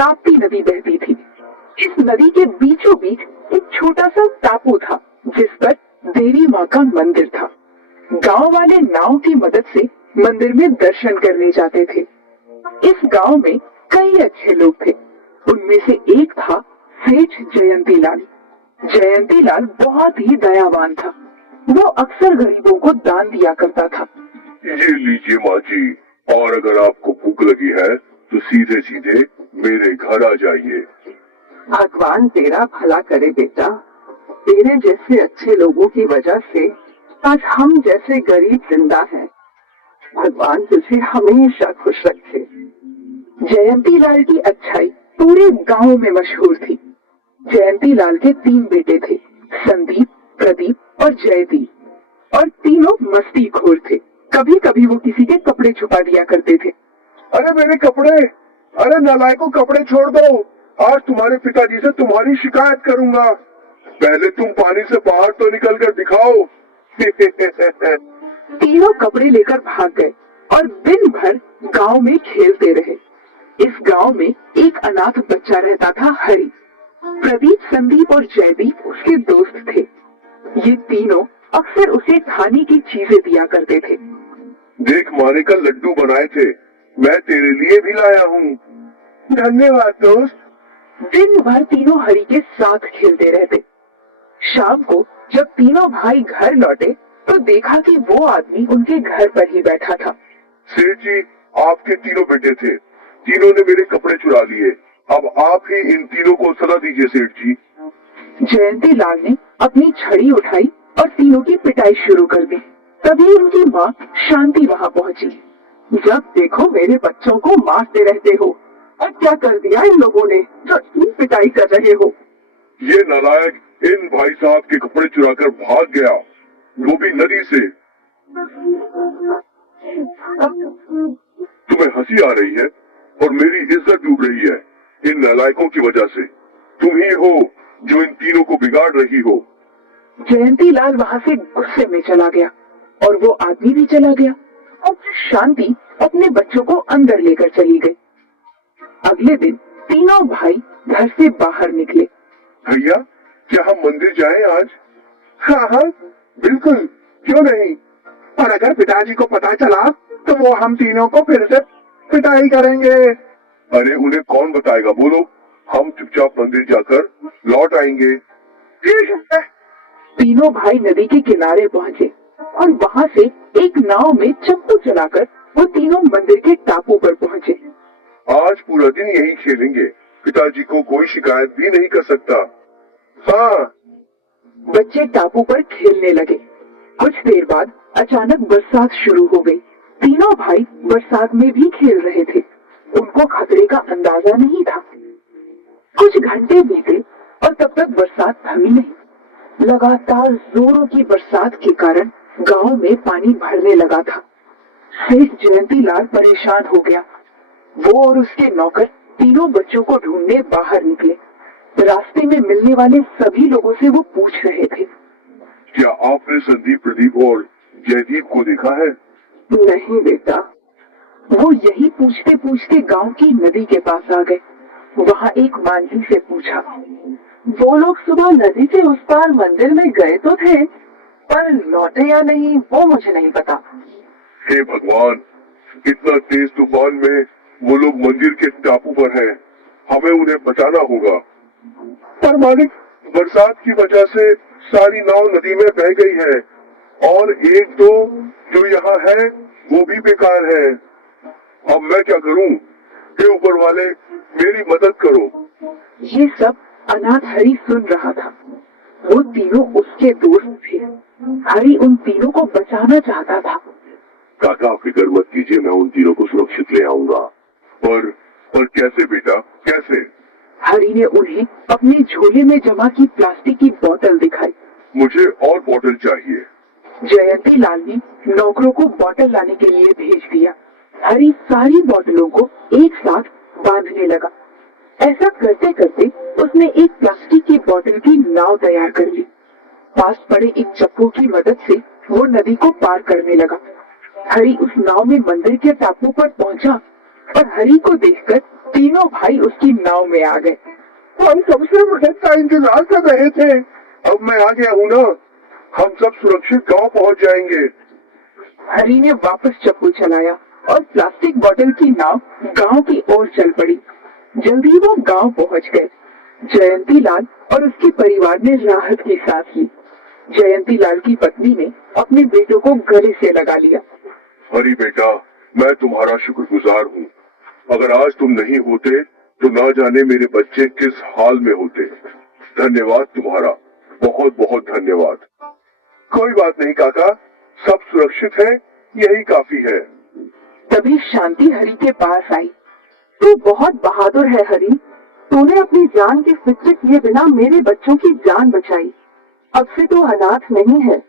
ताप्ती नदी बहती थी। इस नदी के बीचों बीच एक छोटा सा टापू था जिस पर देवी माँ का मंदिर था। गांव वाले नाव की मदद से मंदिर में दर्शन करने जाते थे। इस गांव में कई अच्छे लोग थे। उनमें से एक था सेठ जयंतीलाल। जयंतीलाल बहुत ही दयावान था। वो अक्सर गरीबों को दान दिया करता था। ये लीजिए माँ जी, और अगर आपको भूख लगी है तो सीधे सीधे मेरे घर आ जाइए। भगवान तेरा भला करे बेटा। तेरे जैसे अच्छे लोगों की वजह से आज हम जैसे गरीब जिंदा हैं। भगवान तुझे हमेशा खुश रखे। जयंतीलाल की अच्छाई पूरे गांव में मशहूर थी। जयंतीलाल के 3 बेटे थे, संदीप, प्रदीप और जयदीप, और तीनों मस्तीखोर थे। कभी कभी वो किसी के कपड़े छुपा दिया करते थे। अरे मेरे कपड़े, अरे नालायकों, कपड़े छोड़ दो। आज तुम्हारे पिताजी से तुम्हारी शिकायत करूंगा। पहले तुम पानी से बाहर तो निकल कर दिखाओ। तीनों कपड़े लेकर भाग गए और दिन भर गांव में खेलते रहे। इस गांव में एक अनाथ बच्चा रहता था, हरि। प्रदीप, संदीप और जयदीप उसके दोस्त थे। ये तीनों अक्सर उसे खाने की चीजें दिया करते थे। देख, माने का लड्डू बनाए थे, मैं तेरे लिए भी लाया हूँ। धन्यवाद दोस्त। दिन भर तीनों हरि के साथ खेलते रहते। शाम को जब तीनों भाई घर लौटे तो देखा कि वो आदमी उनके घर पर ही बैठा था। सेठ जी, आपके तीनों बेटे थे, तीनों ने मेरे कपड़े चुरा लिए। अब आप ही इन तीनों को सजा दीजिए सेठ जी। जयंतीलाल ने अपनी छड़ी उठाई और तीनों की पिटाई शुरू कर दी। तभी उनकी माँ शांति वहाँ पहुँची। जब देखो मेरे बच्चों को मारते रहते हो, और क्या कर दिया इन लोगों ने जो इतनी पिटाई कर रहे हो। ये नालायक इन भाई साहब के कपड़े चुराकर भाग गया, वो भी नदी से। तुम्हें हंसी आ रही है और मेरी इज्जत डूब रही है इन नालायकों की वजह से। तुम ही हो जो इन तीनों को बिगाड़ रही हो। जयंतीलाल वहाँ से गुस्से में चला गया और वो आदमी भी चला गया। और शांति अपने बच्चों को अंदर लेकर चली गई। अगले दिन तीनों भाई घर से बाहर निकले। भैया, क्या हम मंदिर जाएं आज? हाँ हाँ बिल्कुल, क्यों नहीं। और अगर पिताजी को पता चला तो वो हम तीनों को फिर से पिटाई करेंगे। अरे उन्हें कौन बताएगा, बोलो। हम चुपचाप मंदिर जाकर लौट आएंगे। ठीक है। तीनों भाई नदी के किनारे पहुँचे और वहाँ से एक नाव में चप्पू चलाकर वो तीनों मंदिर के टापू पर पहुँचे। आज पूरा दिन यही खेलेंगे, पिताजी को कोई शिकायत भी नहीं कर सकता। हाँ। बच्चे टापू पर खेलने लगे। कुछ देर बाद अचानक बरसात शुरू हो गई। तीनों भाई बरसात में भी खेल रहे थे। उनको खतरे का अंदाजा नहीं था। कुछ घंटे बीते और तब तक बरसात थमी नहीं। लगातार जोरों की बरसात के कारण गांव में पानी भरने लगा था। सेठ जयंतीलाल परेशान हो गया। वो और उसके नौकर तीनों बच्चों को ढूंढने बाहर निकले। रास्ते में मिलने वाले सभी लोगों से वो पूछ रहे थे। क्या आपने संदीप, प्रदीप और जयदीप को देखा है? नहीं बेटा। वो यही पूछते पूछते गांव की नदी के पास आ गए। वहाँ एक मांझी से पूछा। वो लोग सुबह नदी से उस पार मंदिर में गए तो थे, पर लौटे या नहीं वो मुझे नहीं पता। हे भगवान, इतना तेज तूफान में वो लोग मंदिर के टापू पर हैं। हमें उन्हें बचाना होगा। पर मालिक, बरसात की वजह से सारी नाव नदी में बह गई है और एक दो जो यहाँ है वो भी बेकार है। अब मैं क्या करूँ? हे ऊपर वाले, मेरी मदद करो। ये सब अनाथ हरि सुन रहा था। वो तीनों उसके दोस्त थे। हरि उन तीनों को बचाना चाहता था। काका, फिक्र मत कीजिए, मैं उन तीनों को सुरक्षित ले आऊंगा। पर कैसे बेटा, कैसे? हरि ने उन्हें अपने झोले में जमा की प्लास्टिक की बोतल दिखाई। मुझे और बोतल चाहिए। जयंतीलाल ने नौकरों को बोतल लाने के लिए भेज दिया। हरि सारी बोतलों को एक साथ बांधने लगा। ऐसा करते करते उसने एक प्लास्टिक की बोतल की नाव तैयार कर ली। पास पड़े एक चप्पू की मदद से वो नदी को पार करने लगा। हरि उस नाव में मंदिर के टापू पर पहुंचा और हरि को देखकर तीनों भाई उसकी नाव में आ गए। हम सबसे मदद का इंतजार कर रहे थे। अब मैं आ गया हूँ ना, हम सब सुरक्षित गांव पहुँच जाएंगे। हरी ने वापस चप्पू चलाया और प्लास्टिक बोतल की नाव गांव की ओर चल पड़ी। जल्दी वो गांव पहुंच गए। जयंती लाल और उसके परिवार ने राहत की सांस ली। जयंती लाल की पत्नी ने अपने बेटों को गले से लगा लिया। हरी बेटा, मैं तुम्हारा शुक्रगुजार हूँ। अगर आज तुम नहीं होते तो ना जाने मेरे बच्चे किस हाल में होते। धन्यवाद तुम्हारा, बहुत बहुत धन्यवाद। कोई बात नहीं काका, सब सुरक्षित है, यही काफी है। तभी शांति हरी के पास आई। तू बहुत बहादुर है हरी, तूने अपनी जान की फिक्र किए बिना मेरे बच्चों की जान बचाई। अब से तू अनाथ नहीं है,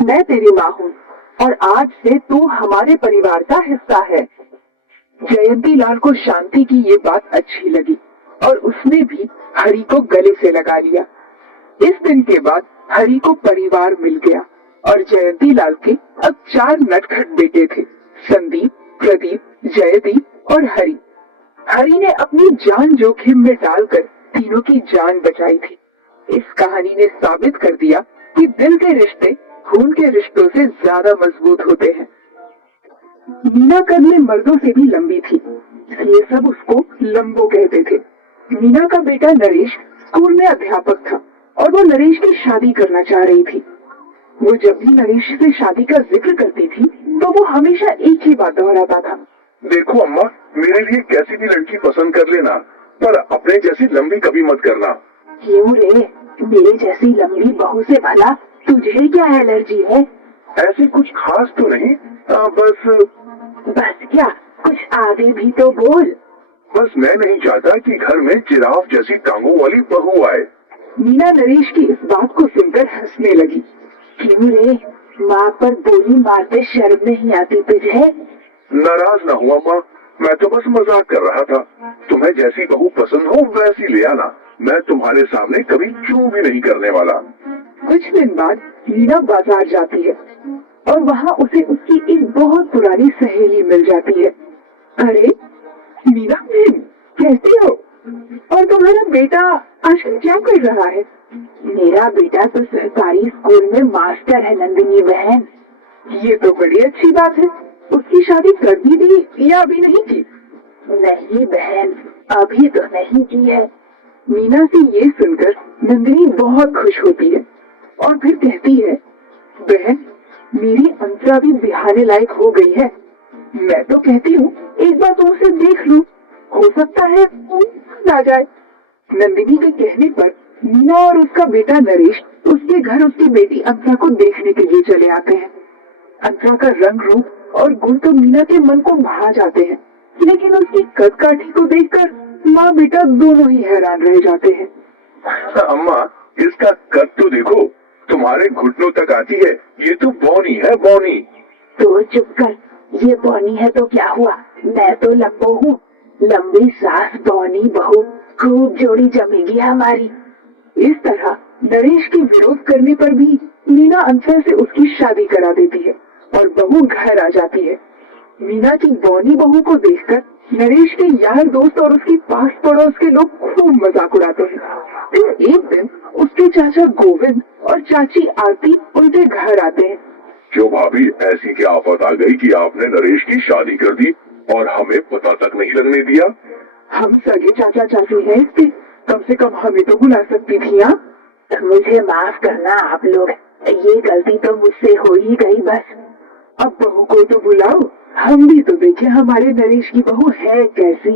मैं तेरी माँ हूँ और आज से तू हमारे परिवार का हिस्सा है। जयंती लाल को शांति की ये बात अच्छी लगी और उसने भी हरी को गले से लगा लिया। इस दिन के बाद हरी को परिवार मिल गया और जयंती लाल के अब 4 नटखट बेटे थे, संदीप, प्रदीप, जयदीप और हरी। हरी ने अपनी जान जोखिम में डालकर तीनों की जान बचाई थी। इस कहानी ने साबित कर दिया कि दिल के रिश्ते खून के रिश्तों से ज्यादा मजबूत होते हैं। मीना कदमें मर्दों से भी लंबी थी, इसलिए सब उसको लंबो कहते थे। मीना का बेटा नरेश स्कूल में अध्यापक था और वो नरेश की शादी करना चाह रही थी। वो जब भी नरेश से शादी का जिक्र करती थी तो वो हमेशा एक ही बात दोहराता था। देखो अम्मा, मेरे लिए कैसी भी लड़की पसंद कर लेना, पर अपने जैसी लंबी कभी मत करना। क्यों रे, मेरे जैसी लंबी बहू से भला तुझे क्या एलर्जी है? ऐसी कुछ खास तो नहीं, बस क्या, कुछ आगे भी तो बोल। बस मैं नहीं चाहता कि घर में जिराफ जैसी टांगों वाली बहू आए। मीना नरेश की इस बात को सुनकर हंसने लगी। क्यों रे, माँ पर गोली मारते शर्म नहीं आती तुझे? नाराज ना हुआ माँ, मैं तो बस मजाक कर रहा था। तुम्हें जैसी बहू पसंद हो वैसी ले आना, मैं तुम्हारे सामने कभी चू भी नहीं करने वाला। कुछ दिन बाद मीना बाजार जाती है और वहाँ उसे उसकी एक बहुत पुरानी सहेली मिल जाती है। अरे मीना बहन, कैसी हो? और तुम्हारा बेटा आजकल क्या कर रहा है? मेरा बेटा तो सरकारी स्कूल में मास्टर है नंदिनी बहन। ये तो बड़ी अच्छी बात है। उसकी शादी कर दी या अभी नहीं की? नहीं बहन, अभी तो नहीं की है। मीना से ये सुनकर नंदिनी बहुत खुश होती है और फिर कहती है, बहन मेरी अंतरा भी बिहाने लायक हो गई है। मैं तो कहती हूँ एक बार तुम उसे देख लो, हो सकता है पसंद आ जाए। नंदिनी के कहने पर मीना और उसका बेटा नरेश उसके घर उसकी बेटी अंतरा को देखने के लिए चले आते हैं। अंतरा का रंग रूप और गुण तो मीना के मन को भा जाते हैं, लेकिन उसकी कद काठी को देखकर माँ बेटा दोनों ही हैरान रह जाते हैं। अम्मा, इसका कद तो देखो, तुम्हारे घुटनों तक आती है। ये तो बौनी है, बौनी। तो चुप कर, ये बौनी है तो क्या हुआ, मैं तो लंबो हूँ। लंबी सास बौनी बहू, खूब जोड़ी जमेगी हमारी। इस तरह नरेश के विरोध करने पर भी मीना अंतरा से उसकी शादी करा देती है और बहू घर आ जाती है। मीना की बौनी बहू को देखकर नरेश के यार दोस्त और उसके पास पड़ोस के लोग खूब मजाक उड़ाते हैं। फिर एक दिन उसके चाचा गोविंद और चाची आरती उनके घर आते हैं। क्यों भाभी, ऐसी क्या आफत आ गई कि आपने नरेश की शादी कर दी और हमें पता तक नहीं लगने दिया? हम सगे चाचा चाची हैं इसके, कम से कम हमें तो बुला सकती थी। मुझे माफ करना आप लोग, ये गलती तो मुझसे हो ही गई बस। अब बहू को तो बुलाओ, हम भी तो देखें हमारे नरेश की बहू है कैसी।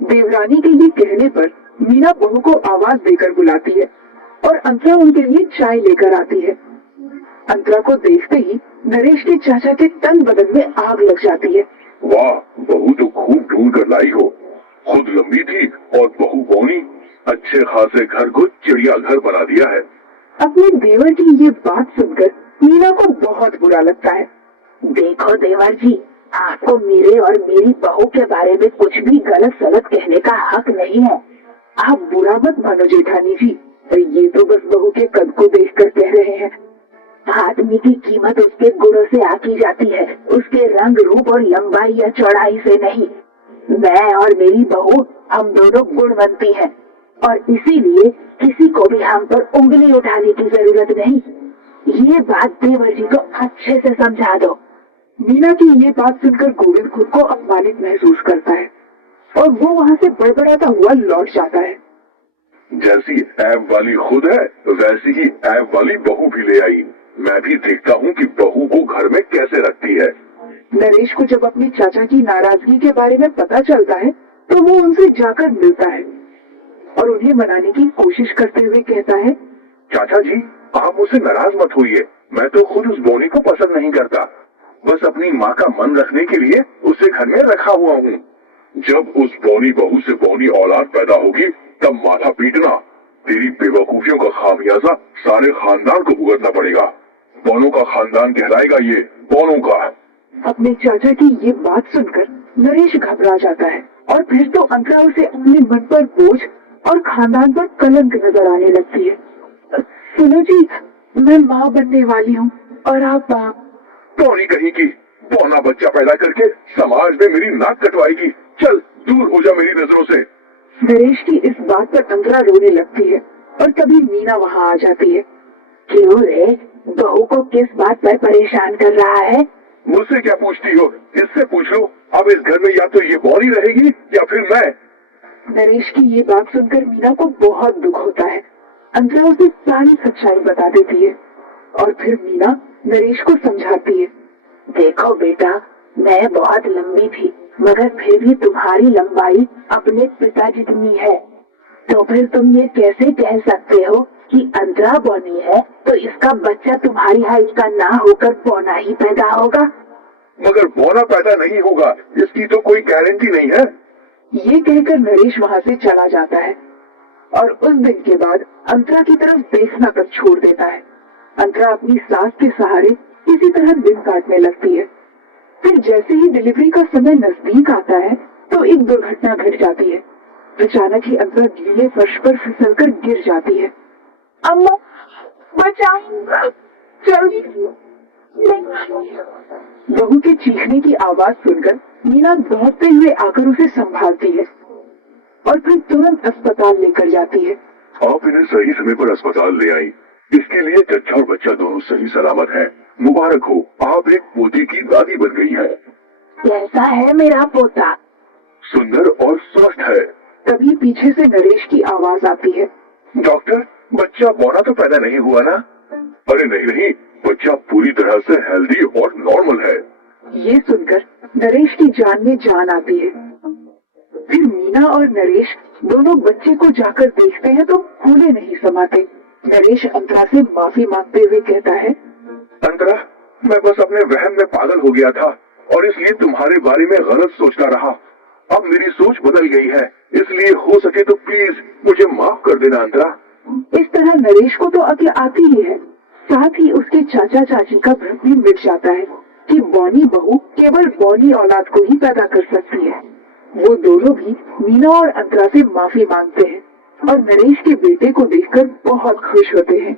देवरानी के ये कहने पर मीना बहू को आवाज देकर बुलाती है और अंतरा उनके लिए चाय लेकर आती है। अंतरा को देखते ही नरेश के चाचा के तन बदन में आग लग जाती है। वाह, बहू तो खूब ढूंढ कर लाई हो। खुद लंबी थी और बहू बौनी, अच्छे खासे घर को चिड़िया घर बना दिया है। अपने देवर की ये बात सुनकर मीना को बहुत बुरा लगता है। देखो देवर जी, आपको मेरे और मेरी बहू के बारे में कुछ भी गलत सलत कहने का हक नहीं है। आप बुरा मत मानो जेठानी जी, ये तो बस बहू के कद को देखकर कह रहे हैं। आदमी की कीमत उसके गुणों से आकी जाती है, उसके रंग रूप और लंबाई या चौड़ाई से नहीं। मैं और मेरी बहू हम दोनों गुणवंती हैं और इसीलिए किसी को भी हम पर उंगली उठाने की जरूरत नहीं। ये बात देवर जी को अच्छे से समझा दो। मीना की ये बात सुनकर गोविंद खुद को अपमानित महसूस करता है और वो वहाँ से बड़बड़ाता हुआ लौट जाता है। जैसी ऐब वाली खुद है वैसी ही ऐब वाली बहू भी ले आई। मैं भी देखता हूँ कि बहू को घर में कैसे रखती है। नरेश को जब अपने चाचा की नाराजगी के बारे में पता चलता है तो वो उनसे जाकर मिलता है और उन्हें मनाने की कोशिश करते हुए कहता है, चाचा जी, आप मुझसे नाराज मत होइए। मैं तो खुद उस बोनी को पसंद नहीं करता। बस अपनी माँ का मन रखने के लिए उसे घर में रखा हुआ हूँ। जब उस बोनी बहू से बोनी औलाद पैदा होगी तब माथा पीटना। तेरी बेवकूफियों का खामियाजा सारे खानदान को भुगतना पड़ेगा। बोनों का खानदान कहलाएगा ये, बोनों का। अपने चाचा की ये बात सुनकर नरेश घबरा जाता है और फिर तो अंतरा उसे अपने मन पर बोझ और खानदान पर कलंक नजर आने लगती है। सुनो जी, मैं माँ बनने वाली हूँ और आप बोनी कहीं की बोना बच्चा पैदा करके समाज में मेरी नाक कटवाएगी। चल दूर हो जा मेरी नजरों से। नरेश की इस बात पर अंतरा रोने लगती है और तभी मीना वहाँ आ जाती है। क्यों रे, बहू को किस बात पर परेशान कर रहा है? मुझसे क्या पूछती हो? इससे पूछ लो। अब इस घर में या तो ये बोनी रहेगी या फिर मैं। नरेश की ये बात सुनकर मीना को बहुत दुख होता है। अंतरा उसे सारी सच्चाई बता देती है और फिर मीना नरेश को समझाती है। देखो बेटा, मैं बहुत लंबी थी मगर फिर भी तुम्हारी लंबाई अपने पिता जितनी है, तो फिर तुम ये कैसे कह सकते हो कि अंतरा बौनी है तो इसका बच्चा तुम्हारी हाइट का ना होकर बौना ही पैदा होगा? मगर बौना पैदा नहीं होगा इसकी तो कोई गारंटी नहीं है। ये कहकर नरेश वहाँ से चला जाता है और उस दिन के बाद अंतरा की तरफ देखना तक छोड़ देता है। अंतरा अपनी सास के सहारे इसी तरह दिन काटने लगती है। फिर जैसे ही डिलीवरी का समय नजदीक आता है तो एक दुर्घटना घट जाती है। अचानक ही अंतरा गीले फर्श पर फिसलकर गिर जाती है। अम्मा बचाओ, जल्दी। बहू के चीखने की आवाज सुनकर मीना दौड़ते हुए आकर उसे संभालती है और फिर तुरंत अस्पताल लेकर जाती है। आप इन्हें सही समय पर अस्पताल ले आई। इसके लिए जच्चा और बच्चा दोनों सही सलामत हैं। मुबारक हो, आप एक पोती की दादी बन गई है। कैसा है मेरा पोता? सुंदर और स्वस्थ है। तभी पीछे से नरेश की आवाज आती है। डॉक्टर, बच्चा बौना तो पैदा नहीं हुआ ना? अरे नहीं नहीं, बच्चा पूरी तरह से हेल्दी और नॉर्मल है। ये सुनकर नरेश की जान में जान आती है। फिर मीना और नरेश दोनों बच्चे को जाकर देखते हैं तो फूले नहीं समाते। नरेश अंतरा से माफी मांगते हुए कहता है, अंतरा, मैं बस अपने वहम में पागल हो गया था और इसलिए तुम्हारे बारे में गलत सोचता रहा। अब मेरी सोच बदल गई है, इसलिए हो सके तो प्लीज मुझे माफ कर देना अंतरा। इस तरह नरेश को तो अक्ल आती ही है, साथ ही उसके चाचा चाची का भ्रम भी मिट जाता है कि बौनी बहू केवल बौनी औलाद को ही पैदा कर सकती है। वो दोनों भी मीना और अंतरा से माफी मांगते हैं और नरेश के बेटे को देखकर बहुत खुश होते हैं।